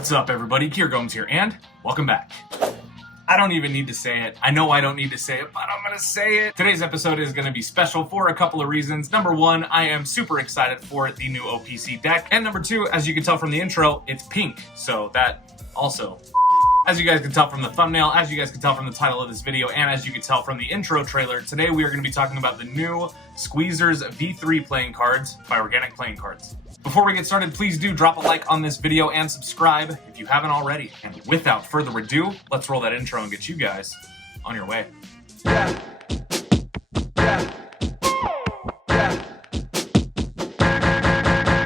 What's up, everybody? Kier Gomes here, and welcome back. I don't even need to say it. I know I don't need to say it, but I'm gonna say it. Today's episode is gonna be special for a couple of reasons. Number one, I am super excited for the new OPC deck. And number two, as you can tell from the intro, it's pink. So that also, as you guys can tell from the thumbnail, as you guys can tell from the title of this video, and as you can tell from the intro trailer, today we are gonna be talking about the new Squeezers V3 playing cards by Organic Playing Cards. Before we get started, please do drop a like on this video and subscribe if you haven't already. And without further ado, let's roll that intro and get you guys on your way.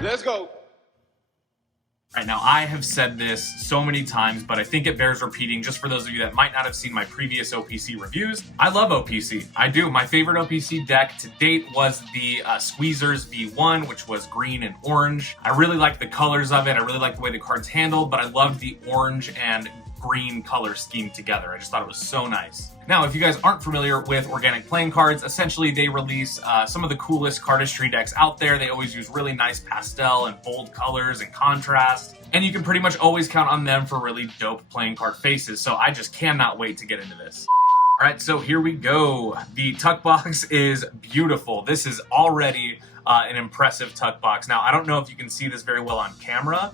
Let's go. All right, now I have said this so many times, but I think it bears repeating just for those of you that might not have seen my previous OPC reviews. I love OPC. I do. My favorite OPC deck to date was the Squeezers V1, which was green and orange. I really liked the colors of it. I really liked the way the cards handled, but I loved the orange and green color scheme together. I just thought it was so nice. Now, if you guys aren't familiar with Organic Playing Cards, essentially they release some of the coolest cardistry decks out there. They always use really nice pastel and bold colors and contrast, and you can pretty much always count on them for really dope playing card faces, so I just cannot wait to get into this. All right, so here we go. The tuck box is beautiful. This is already an impressive tuck box. Now, I don't know if you can see this very well on camera,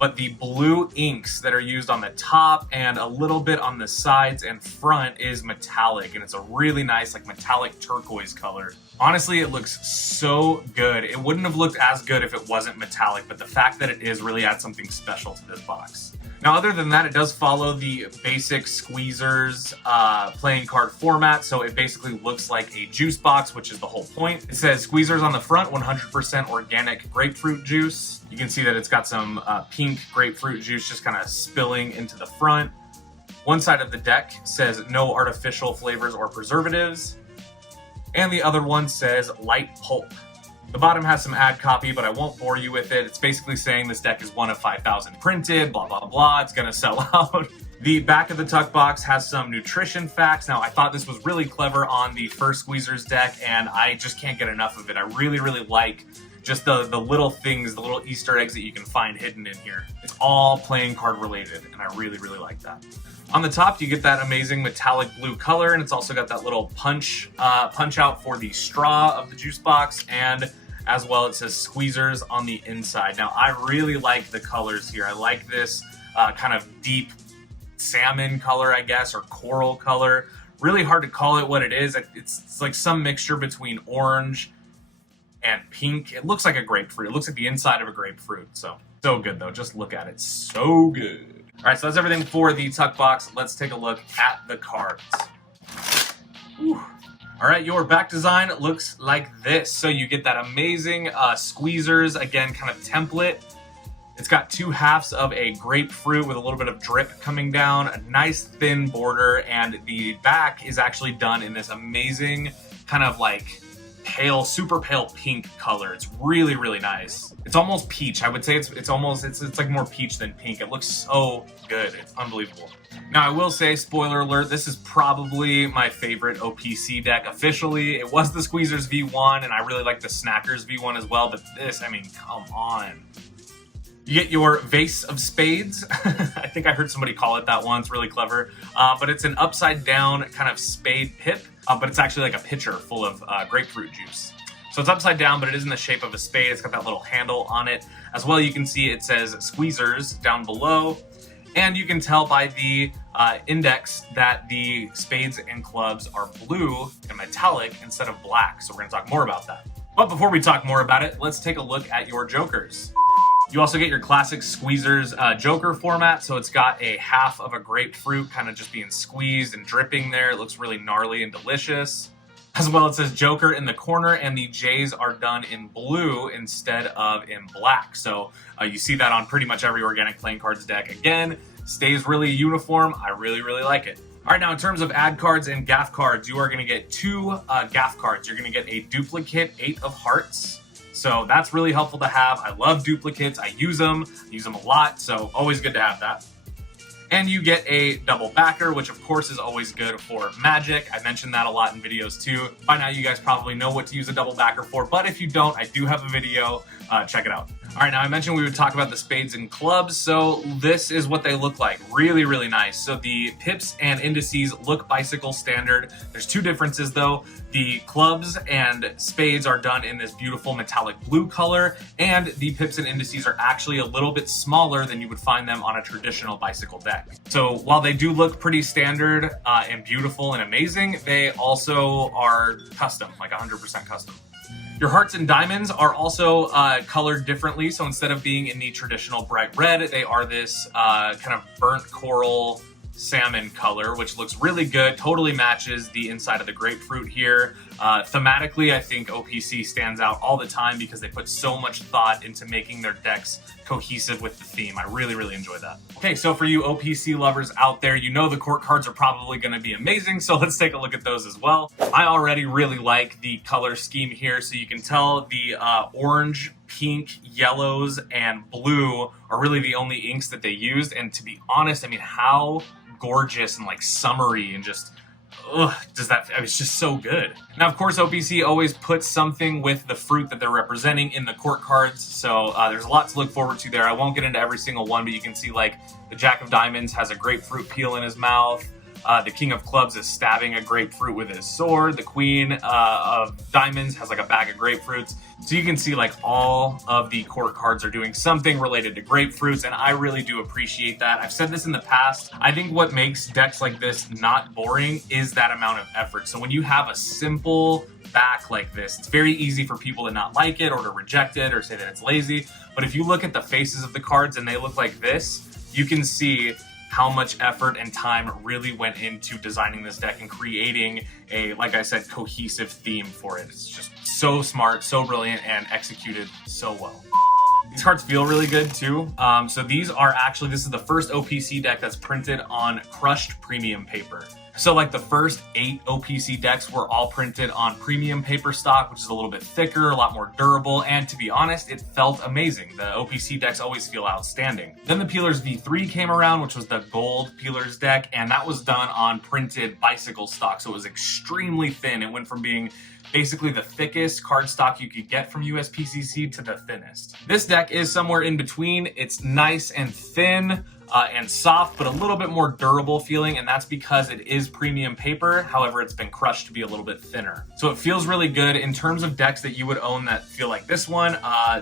but the blue inks that are used on the top and a little bit on the sides and front is metallic, and it's a really nice like metallic turquoise color. Honestly, it looks so good. It wouldn't have looked as good if it wasn't metallic, but the fact that it is really adds something special to this box. Now, other than that, it does follow the basic Squeezers playing card format, so it basically looks like a juice box, which is the whole point. It says Squeezers on the front, 100% organic grapefruit juice. You can see that it's got some pink grapefruit juice just kind of spilling into the front. One side of the deck says no artificial flavors or preservatives, and the other one says light pulp. The bottom has some ad copy, but I won't bore you with it. It's basically saying this deck is 1 of 5,000 printed, blah, blah, blah. It's gonna sell out. The back of the tuck box has some nutrition facts. Now, I thought this was really clever on the first Squeezers deck, and I just can't get enough of it. I really, really like just the little things, the little Easter eggs that you can find hidden in here. It's all playing card related, and I really, really like that. On the top, you get that amazing metallic blue color, and it's also got that little punch out for the straw of the juice box, and as well it says Squeezers on the inside. Now, I really like the colors here. I like this kind of deep salmon color, I guess, or coral color. Really hard to call it what it is. It's like some mixture between orange and pink. It looks like a grapefruit. It looks like the inside of a grapefruit. So good, though. Just look at it. So good. All right, so that's everything for the tuck box. Let's take a look at the cards. Whew. All right, your back design looks like this. So you get that amazing Squeezers, again, kind of template. It's got two halves of a grapefruit with a little bit of drip coming down, a nice thin border, and the back is actually done in this amazing kind of like pale, super pale pink color. It's really, really nice. It's almost peach. I would say it's like more peach than pink. It looks so good. It's unbelievable. Now, I will say, spoiler alert, this is probably my favorite OPC deck officially. It was the Squeezers V1, and I really like the Snackers V1 as well, but this, I mean, come on. You get your Vase of Spades. I think I heard somebody call it that once, really clever. But it's an upside down kind of spade pip, but it's actually like a pitcher full of grapefruit juice. So it's upside down, but it is in the shape of a spade. It's got that little handle on it. As well, you can see it says Squeezers down below. And you can tell by the index that the spades and clubs are blue and metallic instead of black. So we're gonna talk more about that. But before we talk more about it, let's take a look at your jokers. You also get your classic Squeezers Joker format, so it's got a half of a grapefruit kind of just being squeezed and dripping there. It looks really gnarly and delicious. As well, it says Joker in the corner, and the J's are done in blue instead of in black. So you see that on pretty much every Organic Playing Cards deck. Again, stays really uniform. I really, really like it. All right, now in terms of ad cards and gaff cards, you are going to get two gaff cards. You're going to get a duplicate 8 of Hearts. So that's really helpful to have. I love duplicates. I use them a lot, so always good to have that. And you get a double backer, which of course is always good for Magic. I mentioned that a lot in videos too. By now you guys probably know what to use a double backer for, but if you don't, I do have a video. Check it out. All right, now I mentioned we would talk about the spades and clubs, so this is what they look like. Really, really nice. So the pips and indices look bicycle standard. There's two differences though. The clubs and spades are done in this beautiful metallic blue color, and the pips and indices are actually a little bit smaller than you would find them on a traditional bicycle deck. So while they do look pretty standard and beautiful and amazing, they also are custom, like 100% custom. Your hearts and diamonds are also colored differently. So instead of being in the traditional bright red, they are this kind of burnt coral salmon color, which looks really good. Totally matches the inside of the grapefruit here. Thematically, I think OPC stands out all the time because they put so much thought into making their decks cohesive with the theme. I really, really enjoy that. Okay, so for you OPC lovers out there, you know the court cards are probably going to be amazing, so let's take a look at those as well. I already really like the color scheme here, so you can tell the orange, pink, yellows, and blue are really the only inks that they used, and to be honest, I mean, how gorgeous and like summery and just it's just so good. Now, of course, OPC always puts something with the fruit that they're representing in the court cards, so there's a lot to look forward to there. I won't get into every single one, but you can see like the Jack of Diamonds has a grapefruit peel in his mouth. The King of Clubs is stabbing a grapefruit with his sword. The Queen of Diamonds has like a bag of grapefruits. So you can see like all of the court cards are doing something related to grapefruits, and I really do appreciate that. I've said this in the past. I think what makes decks like this not boring is that amount of effort. So when you have a simple back like this, it's very easy for people to not like it or to reject it or say that it's lazy. But if you look at the faces of the cards and they look like this, you can see how much effort and time really went into designing this deck and creating a, like I said, cohesive theme for it. It's just so smart, so brilliant, and executed so well. These cards feel really good too. So these are actually, this is the first OPC deck that's printed on crushed premium paper. So like the first 8 OPC decks were all printed on premium paper stock, which is a little bit thicker, a lot more durable, and to be honest, it felt amazing. The OPC decks always feel outstanding. Then the Peelers V3 came around, which was the gold Peelers deck, and that was done on printed bicycle stock, so it was extremely thin. It went from being basically the thickest cardstock you could get from USPCC to the thinnest. This deck is somewhere in between. It's nice and thin, and soft, but a little bit more durable feeling, and that's because it is premium paper. However, it's been crushed to be a little bit thinner. So it feels really good. In terms of decks that you would own that feel like this one,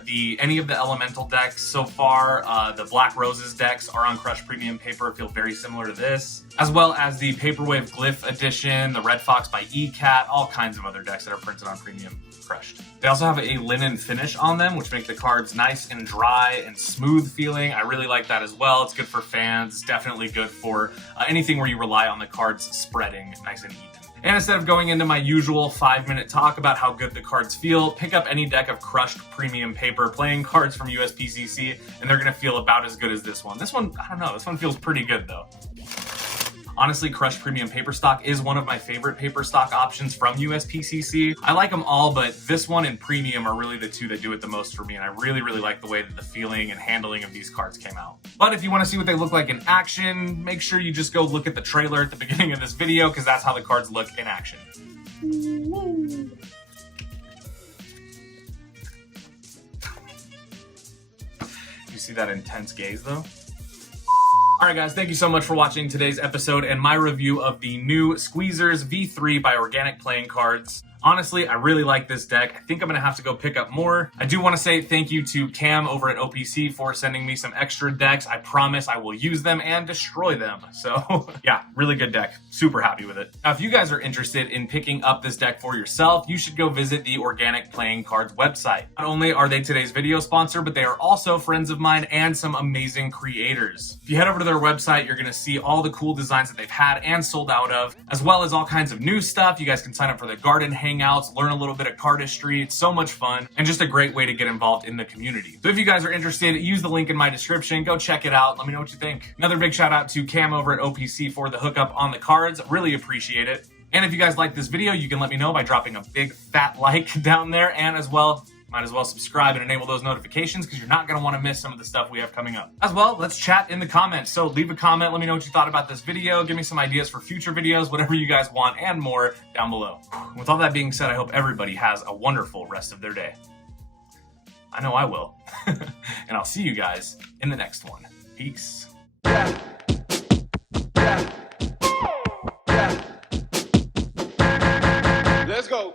any of the elemental decks so far, the Black Roses decks are on crushed premium paper, feel very similar to this, as well as the Paperwave Glyph edition, the Red Fox by ECAT, all kinds of other decks that are printed on premium crushed. They also have a linen finish on them, which make the cards nice and dry and smooth feeling. I really like that as well. It's good for fans. It's definitely good for anything where you rely on the cards spreading nice and even. And instead of going into my usual 5-minute talk about how good the cards feel, pick up any deck of crushed premium paper playing cards from USPCC, and they're going to feel about as good as this one. This one, I don't know, this one feels pretty good though. Honestly, crushed premium paper stock is one of my favorite paper stock options from USPCC. I like them all, but this one and premium are really the two that do it the most for me, and I really, really like the way that the feeling and handling of these cards came out. But if you want to see what they look like in action, make sure you just go look at the trailer at the beginning of this video, because that's how the cards look in action. You see that intense gaze though? Alright guys, thank you so much for watching today's episode and my review of the new Squeezers V3 by Organic Playing Cards. Honestly, I really like this deck. I think I'm going to have to go pick up more. I do want to say thank you to Cam over at OPC for sending me some extra decks. I promise I will use them and destroy them. So yeah, really good deck. Super happy with it. Now, if you guys are interested in picking up this deck for yourself, you should go visit the Organic Playing Cards website. Not only are they today's video sponsor, but they are also friends of mine and some amazing creators. If you head over to their website, you're going to see all the cool designs that they've had and sold out of, as well as all kinds of new stuff. You guys can sign up for the garden hangouts, learn a little bit of cardistry. It's so much fun and just a great way to get involved in the community. So if you guys are interested, use the link in my description. Go check it out. Let me know what you think. Another big shout out to Cam over at OPC for the hookup on the cards. Really appreciate it. And if you guys like this video, you can let me know by dropping a big fat like down there, and as well, Might as well subscribe and enable those notifications because you're not going to want to miss some of the stuff we have coming up. As well, let's chat in the comments. So leave a comment. Let me know what you thought about this video. Give me some ideas for future videos, whatever you guys want and more down below. With all that being said, I hope everybody has a wonderful rest of their day. I know I will. And I'll see you guys in the next one. Peace. Let's go.